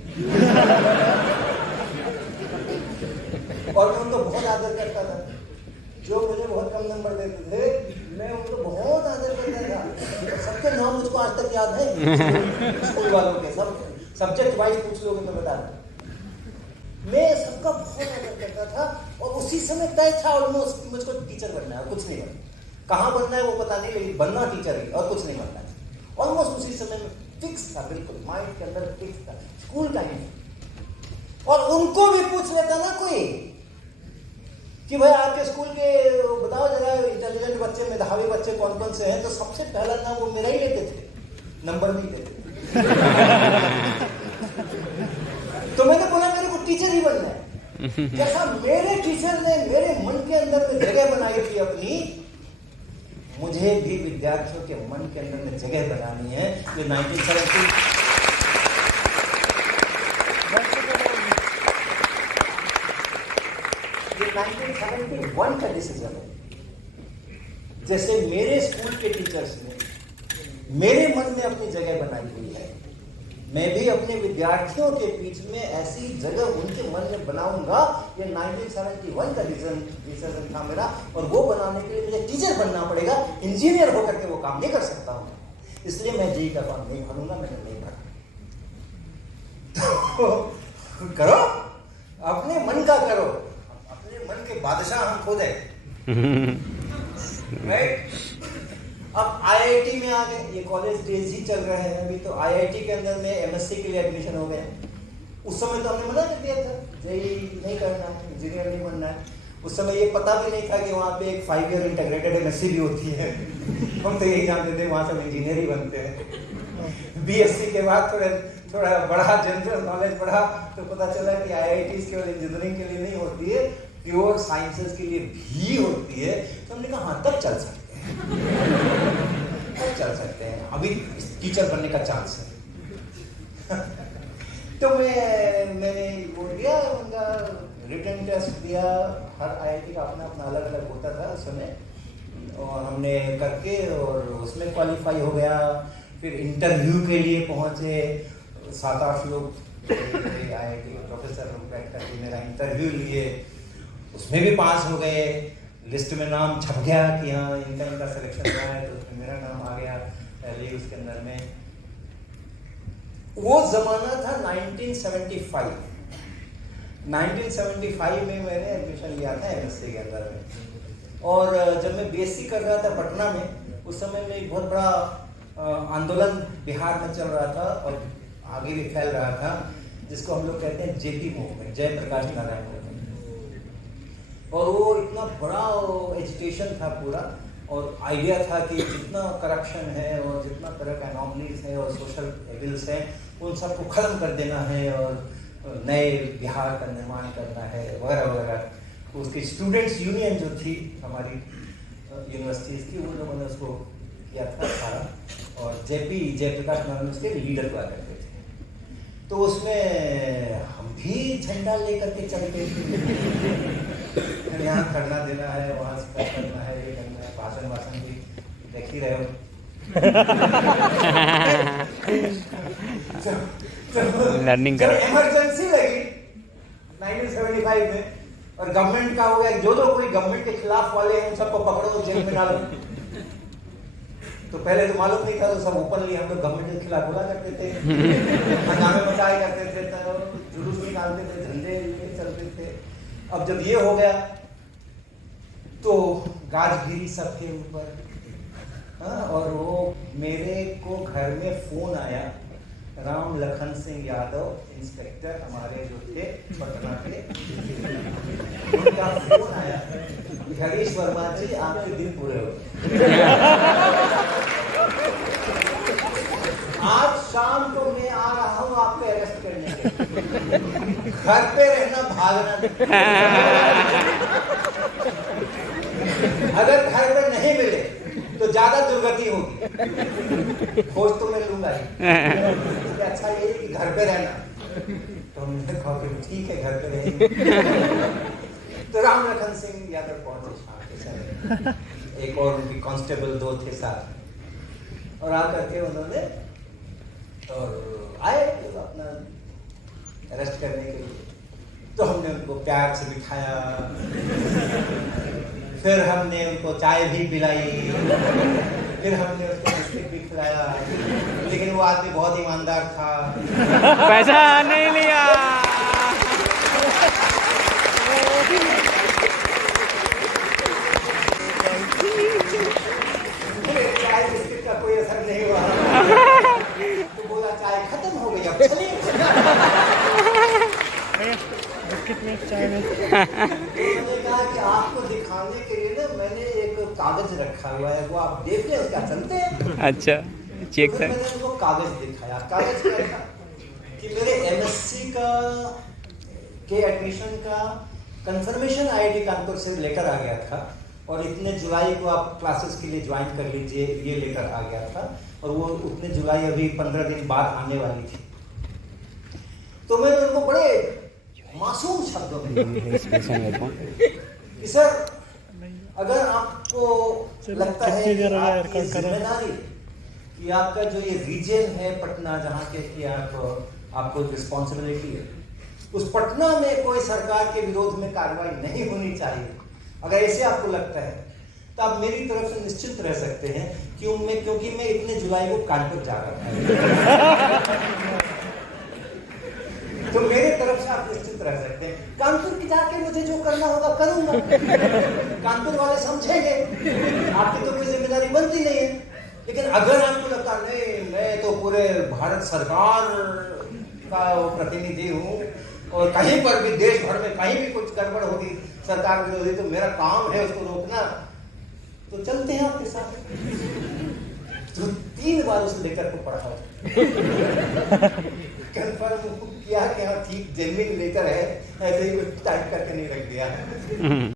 और मैं उनको बहुत आदर करता था। जो मुझे बहुत कम नंबर देते थे मैं उनको बहुत आदर करता था। सबके नाम मुझको आज तक याद है, स्कूल वालों के सब सब्जेक्ट वाइज पूछ लोगे तो बता दो। मैं सबका बहुत आदर करता था और उसी समय तय था ऑलमोस्ट कि मुझको टीचर बनना है और कुछ नहीं बनना। कहाँ बनना है वो पता नहीं, लेकिन बनना टीचर ही और कुछ नहीं बनना है। ऑलमोस्ट उसी समय में फिक्स था, बिल्कुल माइंड के अंदर फिक्स था, स्कूल टाइम। और उनको भी पूछ लेता ना कोई कि भाई आपके स्कूल के बताओ जरा इंटेलिजेंट बच्चे, मेधावी बच्चे कौन कौन से हैं, तो सबसे पहला नाम वो मेरा ही लेते थे, नंबर भी देते थे। तो मैंने बोला मेरे को टीचर ही बनना है। जैसा मेरे टीचर ने मेरे मन के अंदर में जगह बनाई थी अपनी, मुझे भी विद्यार्थियों के मन के अंदर में जगह बनानी है। ये 1971 का डिसीजन है। जैसे मेरे स्कूल के टीचर्स ने मेरे मन में अपनी जगह बनाई हुई है, मैं भी अपने विद्यार्थियों के बीच में ऐसी जगह उनके मन में बनाऊंगा। ये 1971 का डिसीजन था मेरा, और वो बनाने के लिए मुझे टीचर बनना पड़ेगा। इंजीनियर होकर के वो काम नहीं कर सकता हूँ, इसलिए मैं जेई का फॉर्म नहीं भरूंगा। मैंने नहीं भरा। तो करो, अपने मन का करो, अपने मन के बादशाह हम खुद हैं, राइट। अब आईआईटी में आ गए, ये कॉलेज डेज ही चल रहे हैं अभी, तो आईआईटी के अंदर में एमएससी के लिए एडमिशन हो गया। उस समय तो हमने मना कर दिया था, जेई नहीं करना है, इंजीनियर नहीं बनना है। उस समय ये पता भी नहीं था कि वहाँ पे एक 5 ईयर इंटीग्रेटेड एमएससी भी होती है। हम तो यही जानते थे वहाँ सब इंजीनियर ही बनते हैं। बीएससी के बाद थोड़ा बड़ा जनरल नॉलेज बढ़ा तो पता चला कि आईआईटी केवल इंजीनियरिंग के लिए नहीं होती है, प्योर साइंसेस के लिए भी होती है। तो हमने कहा हाँ तब चल सकते हैं, अभी टीचर बनने का चांस है। तो मैंने वो दिया, उनका रिटन टेस्ट दिया। हर आईआईटी का अपना अपना अलग अलग होता था उस समय, और हमने करके और उसमें क्वालिफाई हो गया। फिर इंटरव्यू के लिए पहुंचे, 7-8 लोग आए कि प्रोफेसर लोग बैठ करके मेरा इंटरव्यू लिए, उसमें भी पास हो गए, लिस्ट में नाम छप गया कि हाँ इनका सिलेक्शन हुआ है, तो उसमें मेरा नाम आ गया पहले ही उसके अंदर में। वो जमाना था 1975 में मैंने एडमिशन लिया था एमएससी के अंदर में। और जब मैं बीएससी कर रहा था पटना में, उस समय में एक बहुत बड़ा आंदोलन बिहार में चल रहा था और आगे भी फैल रहा था, जिसको हम लोग कहते हैं JP movement, Jayaprakash Narayan movement. और वो इतना बड़ा एजुटेशन था पूरा, और आइडिया था कि जितना करप्शन है और जितना तरह का एनॉमलीज है और सोशल एविल्स हैं, उन सबको खत्म कर देना है और नए बिहार का निर्माण करना है वगैरह वगैरह। उसकी स्टूडेंट्स यूनियन जो थी हमारी यूनिवर्सिटीज़ की, उन लोगों ने उसको किया था सारा, और जयप्रकाश नारायण उसके लीडर हुआ करते थे। तो उसमें हम भी झंडा लेकर के चल गए थे, यहाँ करना देना है, वहाँ से करना है, ये करना है, भाषण भी देख ही रहे हो। लर्निंग करो। इमरजेंसी लगी 1975 में, और गवर्नमेंट का हो गया, जो कोई गवर्नमेंट के खिलाफ वाले हैं उन सबको पकड़ो जेल में डालो। तो पहले तो मालूम नहीं था, तो सब ओपनली हम लोग गवर्नमेंट के खिलाफ बोला करते थे, हंगामे मचाए करते थे, तो जुलूस निकालते थे, झंडे चलते थे। अब जब ये हो गया तो गाजगिरी सबके ऊपर। और वो मेरे को घर में फोन आया, राम लखन सिंह यादव इंस्पेक्टर हमारे जो थे पटना के, उनका फोन आया कि हरीश वर्मा जी आपके दिन पूरे हो, आज शाम को मैं आ रहा हूँ आपको अरेस्ट करने के, घर पे रहना भागना। अगर घर पे नहीं मिले तो ज्यादा दुर्गति होगी, खोज तो मैं लूंगा ही। अच्छा ये कि घर पे रहना, तो हमने कहा ठीक है घर पे रहेंगे। तो राम लखन सिंह यादव पहुंचे शाम के समय, एक और उनकी कांस्टेबल 2 थे साथ, और आकर के उन्होंने और आए अपना अरेस्ट करने के लिए। तो हमने उनको प्यार से बिठाया, फिर हमने उनको चाय भी पिलाई, फिर हमने उसको बिस्किट भी खिलाया, लेकिन वो आदमी बहुत ईमानदार था, पैसा नहीं लिया। चाय बिस्किट का कोई असर नहीं हुआ। तो बोला चाय खत्म हो गई, अब चलिए। में चाय में उन्होंने कहा कि आपको दिखाने के लिए ना मैंने एक कागज रखा हुआ है, वो आप देख लें, उसका चलते हैं। अच्छा चेक तो कर। मैंने उनको कागज दिखाया। कागज क्या था कि मेरे एमएससी का के एडमिशन का कंफर्मेशन आईडी कानपुर से लेकर आ गया था, और इतने जुलाई को आप क्लासेस के लिए ज्वाइन कर लीजिए, ये लेकर आ गया था, और वो उतने जुलाई अभी 15 दिन बाद आने वाली थी। तो मैंने उनको बड़े मासूम शब्दों में कि सर अगर आपको लगता है कि आपकी जिम्मेदारी कि आपका जो ये रीजन है पटना, जहाँ के कि आपको रिस्पॉन्सिबिलिटी है, उस पटना में कोई सरकार के विरोध में कार्रवाई नहीं होनी चाहिए, अगर ऐसे आपको लगता है तो आप मेरी तरफ से निश्चिंत रह सकते हैं क्योंकि मैं इतने जुलाई को कानपुर जा रहा था। तो मेरे तरफ से आप निश्चित रह सकते हैं, कानपुर की जाके मुझे जो करना होगा करूंगा, कानपुर वाले समझेंगे, आपकी तो कोई जिम्मेदारी बनती नहीं है। लेकिन अगर आपको लगता नहीं मैं तो पूरे भारत सरकार का प्रतिनिधि हूँ और कहीं पर भी देश भर में कहीं भी कुछ गड़बड़ होगी सरकार विरोधी, तो मेरा काम है उसको रोकना, तो चलते हैं आपके साथ। तो 3 बार उस लेटर को पढ़ा, कंफर्म किया कि हाँ ठीक जेन्युइन लेटर है, ऐसे ही कुछ टाइप करके नहीं रख दिया है।